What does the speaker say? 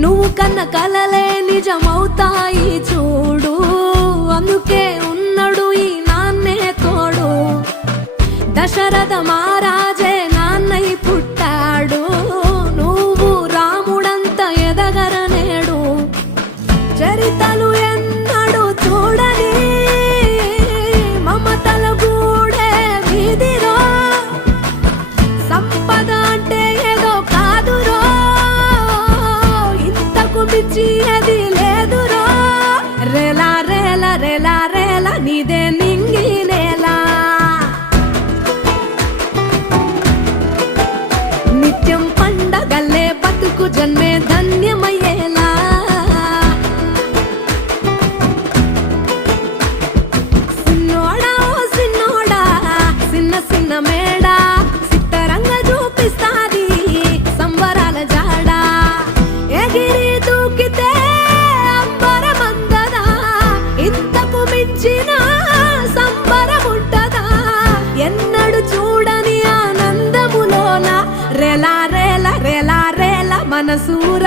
నువ్వు కన్న కలలే నిజమవుతాయి చూడు, అందుకే ఉన్నడు ఈ నాన్నే తోడు. దశరథ మహారాజే నాన్నై పుట్టాడు, నువ్వు రాముడంత ఎదగరనేడు. చరితలు ఎన్నడు చూడని మమతల గూడే వీధిరో, సంపద అంటే ఏదో కాదురో, ఇంతకు మించి అది లేదురో. రేలా రేలా రేలా రేలా నీదే నింగి నేలా, నిత్యం పండగల్లే బతుకు జన్మే ధన్యమయ్యేలా. సిన్నోడా ఓ సిన్నోడా సిన్న సిన్న మేడా, సిత్తరంగా చూపిస్తాది సంబరాల జాడా. ఎగిరి దూకితే అంబరమందదా, ఇంతకు మించిన సంబరముంటదా. ఎన్నడు చూడని ఆనందములోన రేలా రేలా రేలా రేలా మనసూర